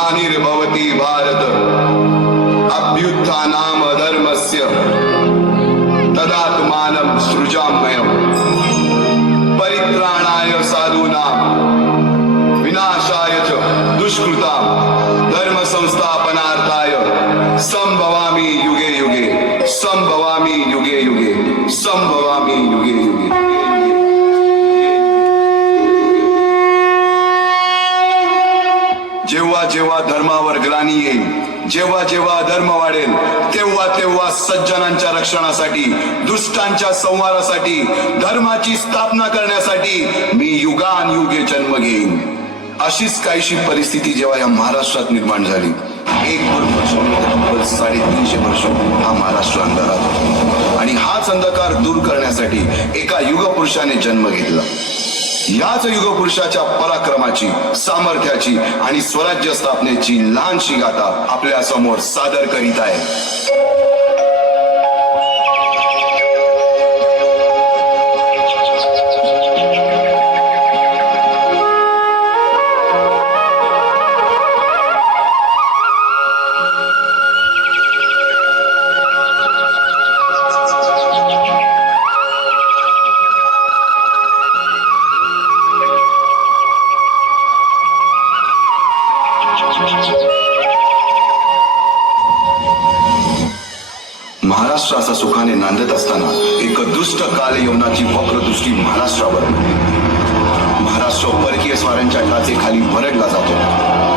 ग्लानिर्भवति भारत अभ्युत्थानाम धर्मस्य तदात्मानं सृजाम्यहम् परित्राणाय साधूनां विनाशाय च दुष्कृतां धर्म संस्थापनार्थाय संभवामि युगे युगे संभवामि युगे युगे संभवामि युगे युगे। जेव्हा जेव्हा धर्मावर ग्लानी येईल, जेव्हा जेव्हा धर्म वाढेल, तेव्हा तेव्हा सज्जनांच्या रक्षणासाठी, दुष्टांच्या संहारासाठी, धर्माची स्थापना करण्यासाठी मी युगानयुगे जन्म घेईन। अशीच काहीशी परिस्थिती जेव्हा या महाराष्ट्रात निर्माण झाली, 350 वर्ष हा महाराष्ट्र अंधारात होता आणि हाच अंधकार दूर करण्यासाठी एका युगपुरुषाने जन्म घेतला। याच युगपुरुषाच्या पराक्रमाची, सामर्थ्याची आणि स्वराज्य स्थापनेची लहानशी गाथा आपल्या समोर सादर करीत आहे। महाराष्ट्र असा सुखाने नांदत असताना एक दुष्ट कालयवनाची वक्रदृष्टी महाराष्ट्रावर। महाराष्ट्र परकीय स्वारांच्या टाचेखाली भरडला जातो।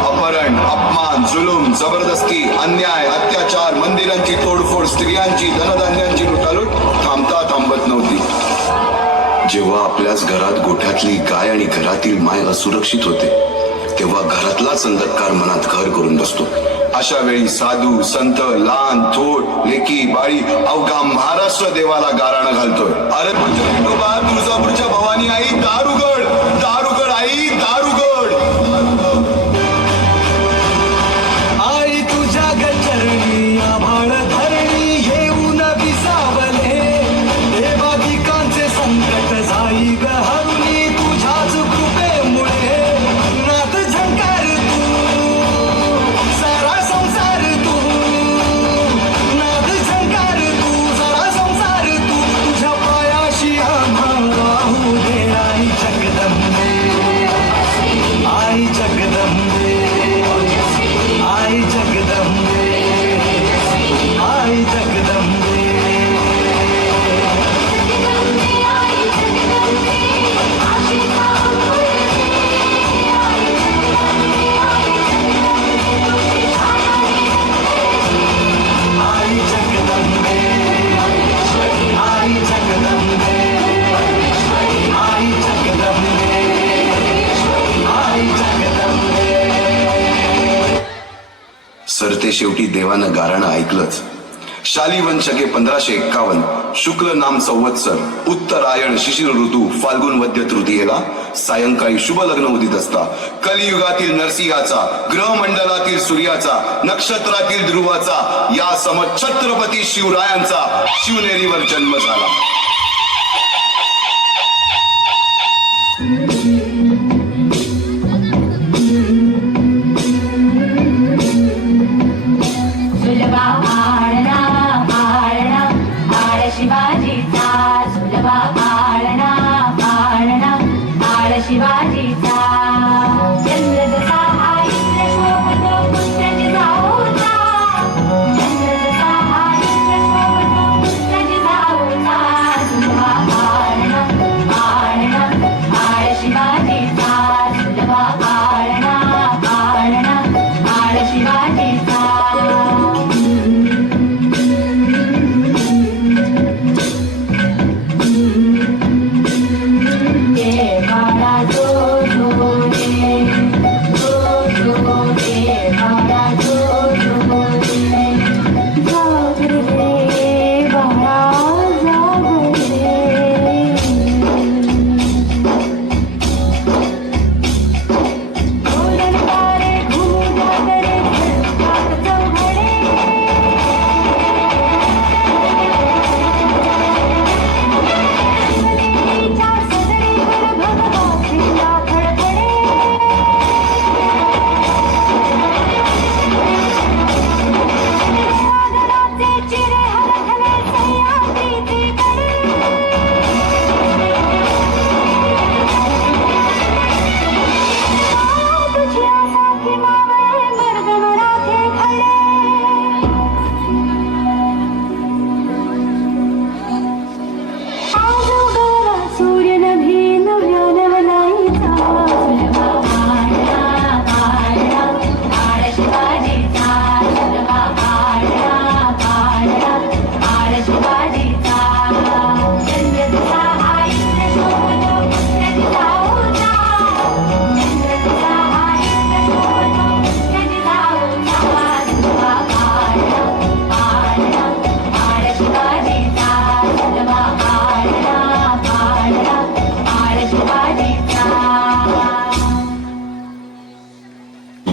अपहरण, अपमान, जुलूम, जबरदस्ती, अन्याय, अत्याचार, मंदिरांची तोडफोड, स्त्रियांची, धनधान्यांची लुटालूट थांबत नव्हती। जेव्हा आपल्याच घरात गोठ्यातली गाय आणि घरातील माय असुरक्षित होते, तेव्हा घरातलाच अंधकार मनात घर करून बसतो। अशा वेळी साधू, संत, लहान, थोर, लेकी, बाळी अवघा महाराष्ट्र देवाला गाराणं घालतोय। अरे विठोबा, तुळजापूरच्या भवानी आई, दारुगड, दारुगड आई, दारुगड। आई तुझ्या गचरणी आभाळ धरणी येऊन विसावले, देवादिकांचे संकट जाई ग हरुणी तुझ्याच कृपेमुळे। नाथ झंकार तू, सारा संसार तू, नाथ झंकार तू, सारा संसार तू, तुझ्या पायाशी आम्हाला राहू दे। आई जगदंबे, आई जगदंबे, आई जगदंबे, आई जगदंबे। आई जगदंबे, आई जगदंबे, आई जगदंबे, आई जगदंबे। सरते शेवटी देवानं गाराणं ऐकलंच। शालिवन शके 1551 शुक्ल नाम संवत्सर उत्तरायण शिशिर ऋतू फाल्गुन वद्य तृतीयेला सायंकाळी शुभ लग्न उदित असता कलियुगातील नरसिंहाचा, ग्रहमंडलातील सूर्याचा, नक्षत्रातील ध्रुवाचा, या सम छत्रपती शिवरायांचा शिवनेरीवर जन्म झाला। शिवाजीचा चंद्र जसा हा इंद्र शोभतो पुत्राची जाऊचा, चंद्र जसा हा इंद्र शोभतो पुत्राची जाऊचा। तुझा हारणा हारणा हार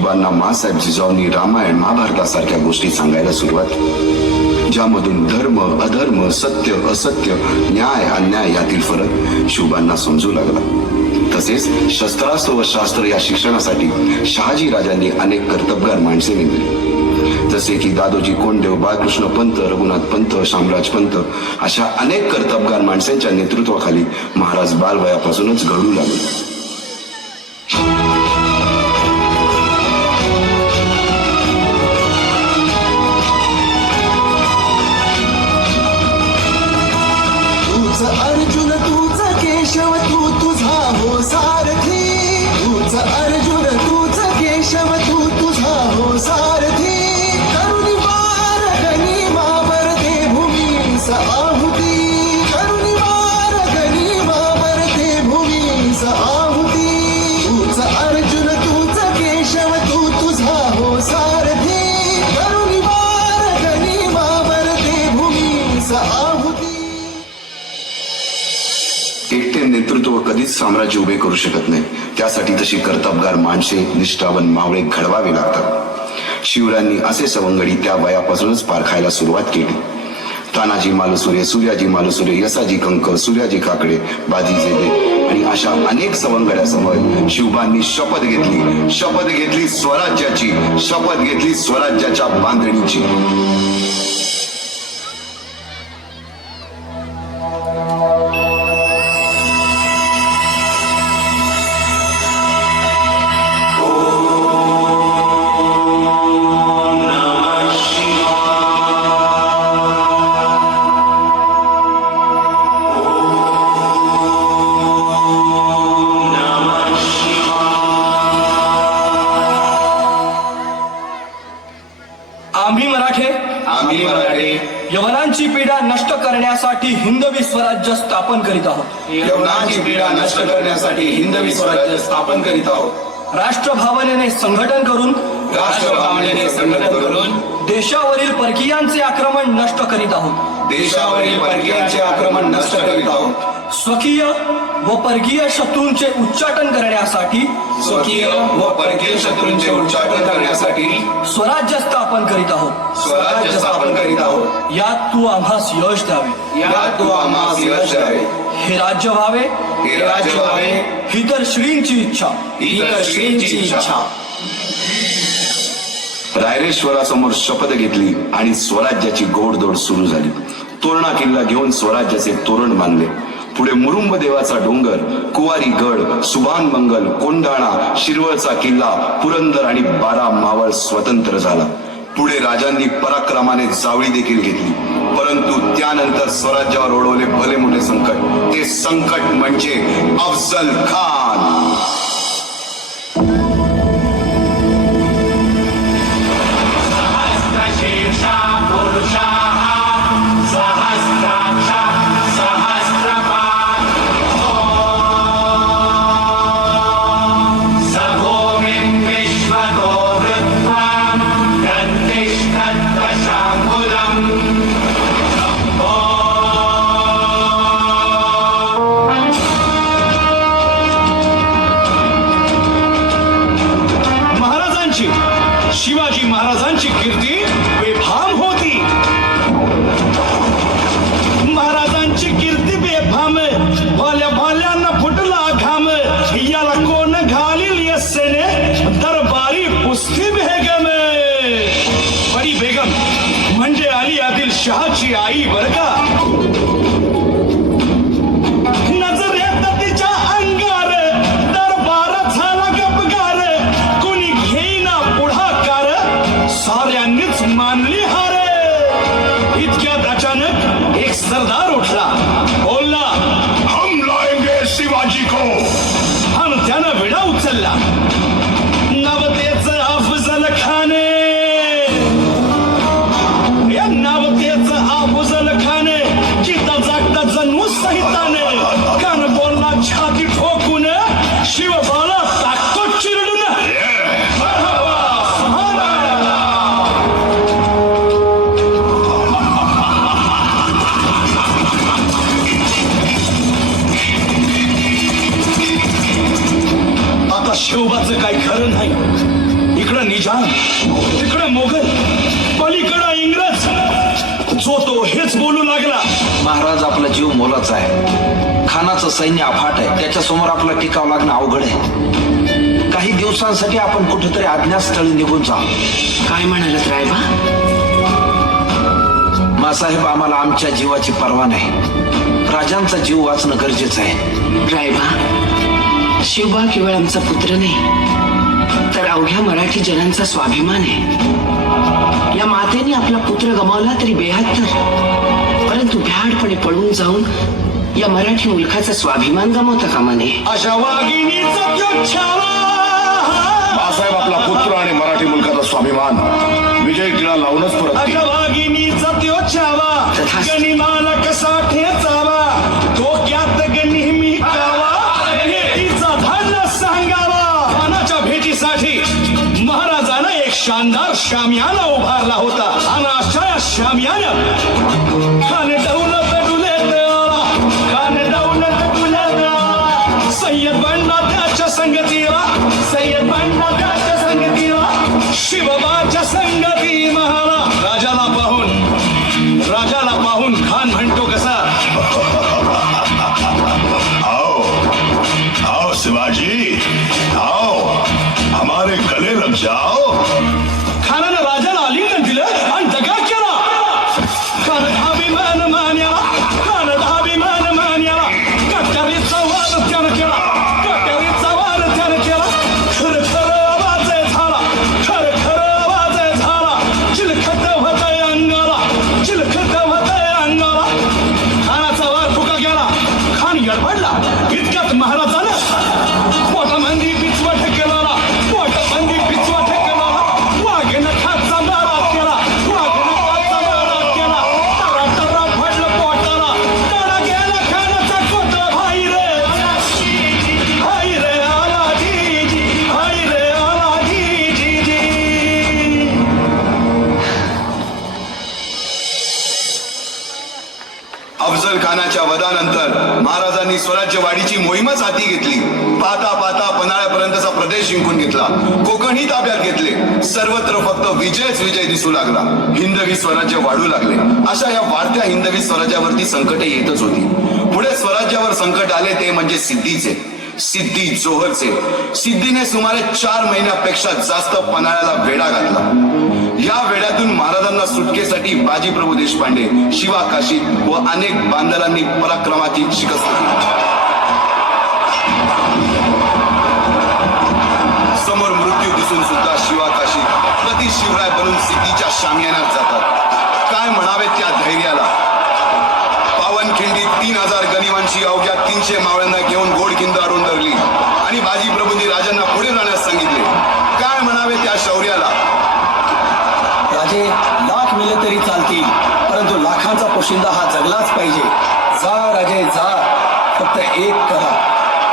शिवबांना माँसाहेब जिजाऊंनी रामायण महाभारतासारख्या गोष्टी सांगायला सुरुवात केली, ज्यामधून धर्म अधर्म सत्य असत्य न्याय अन्याय यातील फरक शिवबांना समजू लागला. तसेच शस्त्रास्त्र व शास्त्र या शिक्षणासाठी शहाजी राजांनी अनेक कर्तबगार माणसे नेमली, जसे की दादोजी कोंडदेव, बाळकृष्ण पंत, रघुनाथ पंत, शामराज पंत अशा अनेक कर्तबगार माणसांच्या नेतृत्वाखाली महाराज बालवयापासूनच घडू लागले. तूच अर्जुन तूच केशव तू तुझा हो सारथी, तूच अर्जुन तूच केशव तू तुझा हो सारथी. करुणी वार गनिमावर दे भूमीस आहुती, करुणी वार गनिमावर दे भूमीस आहुती. तूच अर्जुन तूच केशव तू तुझा हो सारथी, करुणी वार गनिमावर दे भूमीस आहुती. एकटे नेतृत्व कधीच साम्राज्य उभे करू शकत नाही. त्यासाठी तशी कर्तबगार माणसे निष्ठावन मावळे घडवावे लागतात. शिवरायांनी असे सवंगडी त्या वयापासूनच पारखायला सुरुवात केली. तानाजी मालुसरे, सूर्याजी मालुसरे, यसाजी कंक, सूर्याजी काकडे, बाजी जेबे आणि अशा अनेक सवंगड्यासमोर शिवबांनी शपथ घेतली स्वराज्याची, शपथ घेतली स्वराज्याच्या बांधणीची. आम्ही मराठे यवनांची पीडा नष्ट करण्यासाठी हिंदवी स्वराज्य स्थापन करीत आहोत. यवनांची पीडा नष्ट करण्यासाठी हिंदवी स्वराज्य स्थापन करीत आहोत. राष्ट्रभावनेने संघटन करून देशावरील परकीयांचे आक्रमण नष्ट करीत आहोत. देशावरील परकीयांचे आक्रमण नष्ट करीत आहोत. स्वकीय व परकीय शत्रूंचे उच्चाटन करण्यासाठी स्वकीय व परकीय शत्रूंचे उच्चाटन करण्यासाठी स्वराज्य स्थापन करीत आहोत. स्वराज्य स्थापन करीत आहोत. यात तू आम्हास यश द्यावे, यात तू आम्हास यश द्यावे. हे राज्य व्हावे, हे राज्य व्हावे, ही तर श्रींची इच्छा, ही तर श्रींची इच्छा. रायरेश्वरासमोर शपथ घेतली आणि स्वराज्याची गोडदोड सुरू झाली. तोरणा किल्ला घेऊन स्वराज्याचे तोरण बांधले. पुढे मुरुंब देवाचा डोंगर, कुवारी गड, सुभान मंगल, कोंढाणा, शिरवळचा किल्ला, पुरंदर आणि 12 मावळ स्वतंत्र झाला. पुढे राजांनी पराक्रमाने जावळी देखील घेतली. परंतु त्यानंतर स्वराज्यावर ओढवले भले मोठे संकट. ते संकट म्हणजे अफजल खान. शिवाजी महाराजांची कीर्ती बेफाम होती. महाराजांची कीर्ती बेफाम, भाल्या भाल्यांना फुटला घाम. याला कोण घालील यस्सेने दरबारी पुस्ती बेगम. बडी बेगम म्हणजे अली आदिल शहाची आई बर का. नजरेत तिच्या अंगार दरबार झाला गपगार. कोणी घेईना पुढाकार, साऱ्यांनीच मानली हार. इतक्यात अचानक एक सरदार उठला, बोलला, हम लाएंगे शिवाजी को. आणि त्यानं विडा उचलला. नवतेचं अफजल खान, या नवतेचं अफजल खान निजाम, तिकडे मोगल, पलीकडे इंग्रज. जो तो हेच बोलू लागला. महाराज आपला जीव मोलाचा आहे. खानाचं सैन्य अफाट आहे. त्याच्यासमोर आपला टिकाव लागणं अवघड आहे. काही दिवसांसाठी आपण कुठेतरी अज्ञातस्थळी निघून जाऊ. काय म्हणालात रायबा? मासाहेब, आम्हाला आमच्या जीवाची पर्वा नाही. राजांचा जीव वाचणं गरजेचं आहे. रायबा, शिवबा केवळ आमचा पुत्र नाही, तर अवघ्या मराठी जनांचा स्वाभिमान आहे. या मातेने आपला पुत्र गमावला तरी 72, परंतु भ्याडपणे पळून जाऊन या मराठी मुलखाचा स्वाभिमान गमावता कामा नये. अशा वाघिणीचा त्यो छावा. बाळासाहेब आपला पुत्र आणि मराठी मुलकाचा स्वाभिमान विजय टिळा लावूनच परत अशा वाघिणीचा त्यो छावा. तथास्तु. गनिमाला कसा ठेचावा, डोक्यात नेहमी कावा, भेटीचा धाडला सांगावा. खानाच्या भेटीसाठी महाराजानं एक शानदार शामियाना उभारला होता. आणि अशा या शामियाना खान दौलत डुलेत आला, खान दौलत डुलेत आला. सय्यद बंडा त्याच्या संगतीला, सय्यद बंडा त्याच्या संगतीला, शिवबाच्या संगती महारा. राजाला पाहून खान म्हणतो कसा, आओ आओ शिवाजी, आओ हमारे गले लग जाओ. खानानं राजाला आलिंगन दिलं आणि दगा केला. खान अभिमान मान्याला, खान अभिमान मान्याला. कट्यारीचा वाद त्यानं केला, कट्यारीचा वाद त्यानं केला. खर खर आवाज झाला, खर खर आवाज झाला. चिलखत होतय अंगाला, चिलखत होतय अंगाला. खानाचा वार फुका गेला. खान गडबडला. इतक्यात महाराजानं पोटामंदी पिचवट केला, पोटामंदी पिचवट केला. वाघनखाचा मारा केला, वाघनखाचा मारा केला. टरा टरा फाडलं पोटाला. टरा गेला खानाचा कोटा. भाई रे भाई रे आला जी, भाई रे आला जी. अफजल खानाच्या वधानंतर महाराजांनी स्वराज्यवाढीची मोहीमच हाती घेतली. पाहता पाहता पन्हाळ्यापर्यंतचा प्रदेश जिंकून घेतला. कोकणही ताब्यात घेतले. सर्वत्र फक्त विजयच विजय दिसू लागला. हिंदवी स्वराज्य वाढू लागले. अशा या वाढत्या हिंदवी स्वराज्यावरती संकटे येतच होती. पुढे स्वराज्यावर संकट आले ते म्हणजे सिद्धीचे, सिद्धी जोहरचे. सिद्धीने सुमारे 4 महिन्यापेक्षा जास्त पन्हाळ्याला वेढा घातला. या वेड्यातून महाराजांना सुटकेसाठी बाजीप्रभू देशपांडे, शिवा काशीद व अनेक बांधलांनी पराक्रमाची शिकस्त दिली. समोर मृत्यू दिसून सुद्धा शिवा काशीद प्रति शिवराय बनून सिद्धीच्या शामियानात जातात. काय म्हणावे त्या धैर्याला. पावनखिंडीत 3000 गनिमांची अवघ्या 300 मावळ्यांना घेऊन गोडखिंड अडून धरली आणि बाजीप्रभूंनी राजांना पुढे जाण्यास सांगितले. काय म्हणावे त्या शौर्याला. राजे लाख मेले तरी चालतील, परंतु लाखांचा पोशिंदा हा जगलाच पाहिजे. जा राजे जा, फक्त एक करा.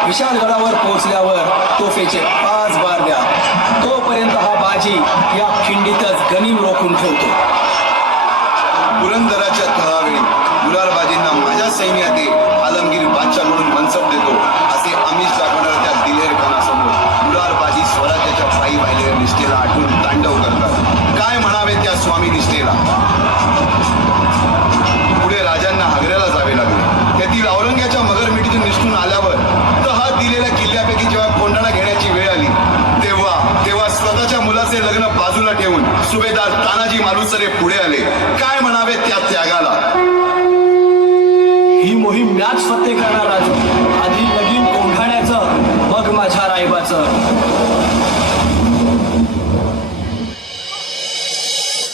विशालगडावर पोहोचल्यावर तोफेचे 5 बार द्या. तोपर्यंत हा बाजी या खिंडीतच गनिम रोखून ठेवतो. पुरंदराच्या तळावेळी मुरारबाजींना माझ्या सैन्यात आलमगीर बादशाहकडून मनसब देतो असे आमिष दाखवणाऱ्या त्या दिलेर खानासमोर मुरारबाजी स्वराज्याच्या पायी वाहिलेल्या निष्ठेला आठवून तांडव करतात. काय म्हणावे त्या स्वामी निष्ठेला. पुढे राजांना आग्र्याला जावे लागले. त्यातील औरंग्याच्या मगरमिठीतून निष्ठून आल्यावर तह दिलेल्या किल्ल्यापैकी जेव्हा कोंढाणा घेण्याची वेळ आली तेव्हा स्वतःच्या मुलाचे लग्न बाजूला ठेवून सुभेदार तानाजी मालुसरे पुढे आले. काय म्हणावे त्या त्यागाला. ही मोहीम मॅच फत्ते करणार राजू. आधी लगीन कोंढाण्याचं, मग माझ्या रायबाचं.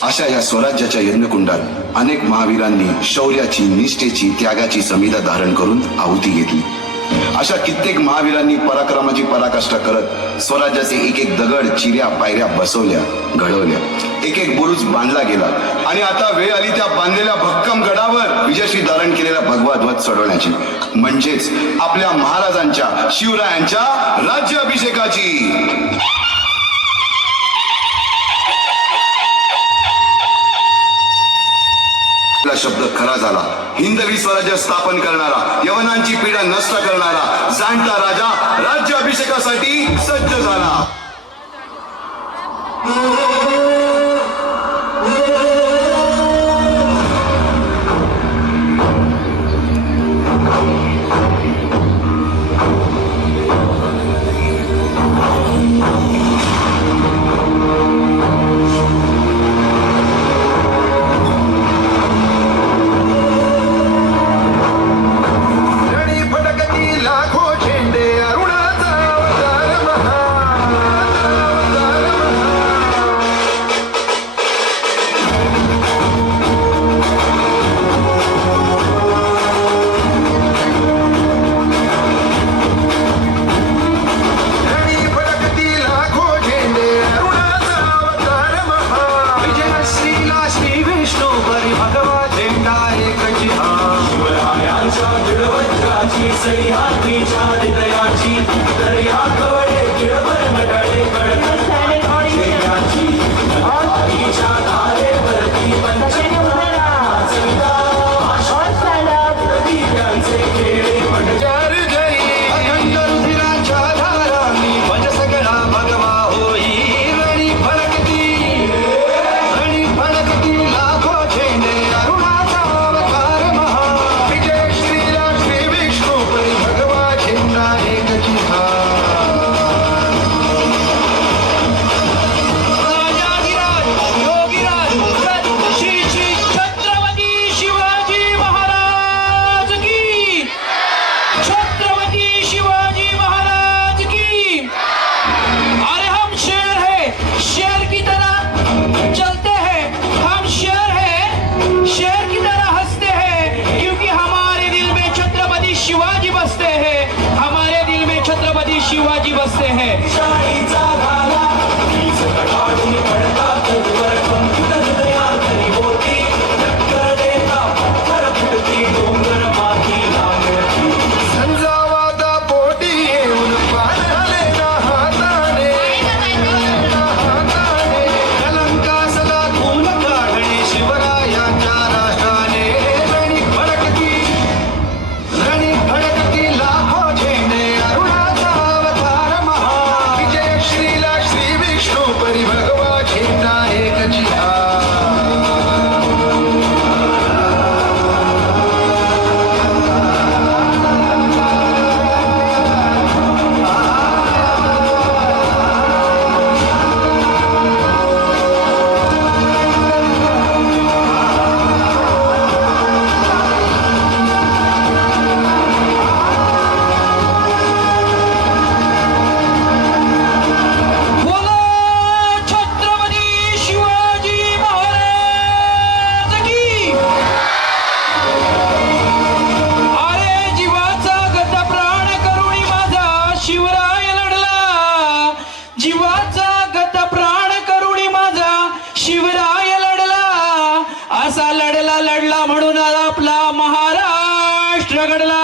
अशा या स्वराज्याच्या यज्ञकुंडात अनेक महावीरांनी शौर्याची, निष्ठेची, त्यागाची समिधा धारण करून आहुती घेतली. अशा कित्येक महावीरांनी पराक्रमाची पराकाष्ठा करत स्वराज्याचे एक एक दगड, चिऱ्या, पायऱ्या बसवल्या, घडवल्या. एक एक बुरुज बांधला गेला आणि आता वेळ आली त्या बांधलेल्या भक्कम गडावर विजयश्री धारण केलेला भगवा ध्वज चढवण्याची, म्हणजेच आपल्या महाराजांच्या, शिवरायांच्या राज्याभिषेकाची. शब्द खरा झाला. हिंदवी स्वराज्य स्थापन करणारा, यवनांची पीडा नष्ट करणारा जाणता राजा राज्याभिषेकासाठी सज्ज झाला. रणी फडकती लाखो झेंडे अरुणाचा अवतार महान, अवतार महान. रणी फडकती लाखो झेंडे अरुणाचा अवतार महान. विजयश्रीला श्री विष्णू परी भगवा झेंडा एक जिहान. शिवरायांच्या दृढवज्राची सह्याद्रीच्या हृदयाची दर्या कवडे किळभर नटाळे कडकड शेगाची आईच्या धारेवरती दिव्यांचे खेळे चार जरी अखंड रुधिराच्या धारांनी भज सगळा भगवा होई. रणी फडकती लाखो झेंडे अरुणाचा अवतार महान. विजय श्रीला श्री विष्णू परी भगवा झेंडा एक जिहान. राजाधिराज योगीराज श्री श्री छत्रपती शिवाजी महाराज की छत्रपती शिवाजी महाराज की. अरे हम शेर है, शेर की तरह चलते हैं, हम शेर है, शेर की तरह हंसते हैं, क्योंकि हमारे दिल में छत्रपति शिवाजी बसते हैं, हमारे दिल में छत्रपति शिवाजी बसते हैं. झंझावाता पोटी येऊन पाण्याले ना हाताने, कलंका सदा धूल काढणे शिवरायांच्या राष्ट्राने. रणी फडकती लाखो झेंडे अरुणाचा अवतार महान. विजय श्रीला श्री विष्णू परी भगवा झेंडा एक जिहान. बोलो छत्रपती शिवाजी महाराज की. अरे जीवाचा गत प्राण करुणी माझा शिवराय लढला, जीवाचा गत प्राण करुणी माझा शिवराय लढला. असा लढला म्हणून आपला महाराष्ट्र घडला.